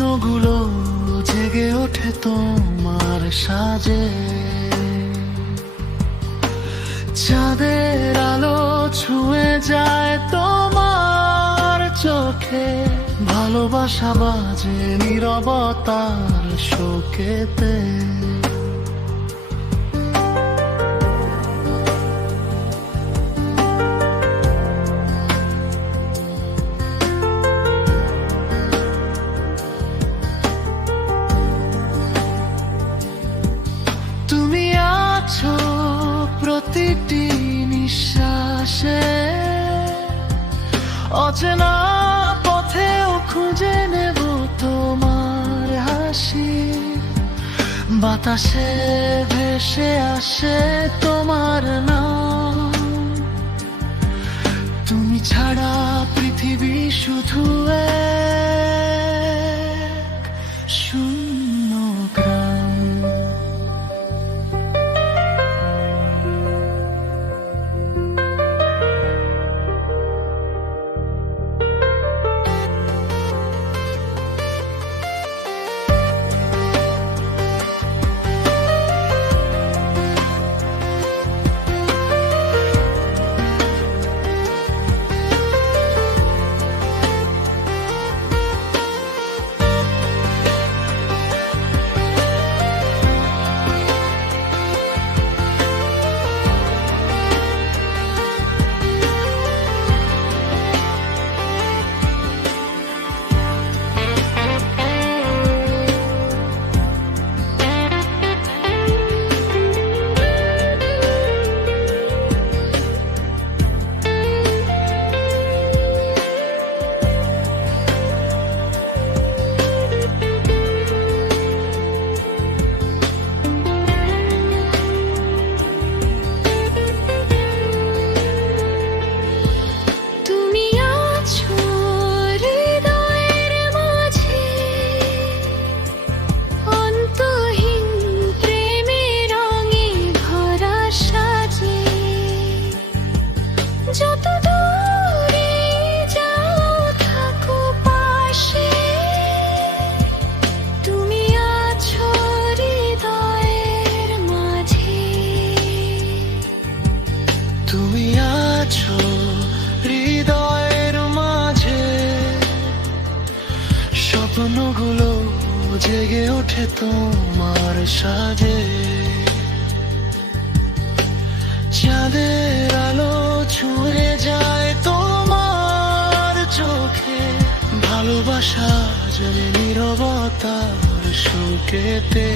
স্বপ্নগুলো জেগে ওঠে তোমার সাজে। চাঁদের আলো ছুঁয়ে যায় তোমার চোখে, ভালোবাসা বাজে নীরবতার শোকেতে। তুমি আছো প্রতিটি নিঃশ্বাসে, অচেনা পথেও খুঁজে নেব তোমার হাসি। বাতাসে ভেসে আসে তোমার নাম, তুমি ছাড়া পৃথিবী শুধু এক শূন্য গ্রাম। যত দূরে যাও থাকো পাশে, তুমি আছো হৃদয়ের মাঝে। তুমি আছো হৃদয়ের মাঝে, স্বপ্নগুলো জেগে ওঠে তোমার সাজে। চাঁদের আলো ছুঁয়ে যায় তোমার চোখে, ভালোবাসা জলে নীরবতার শোকেতে।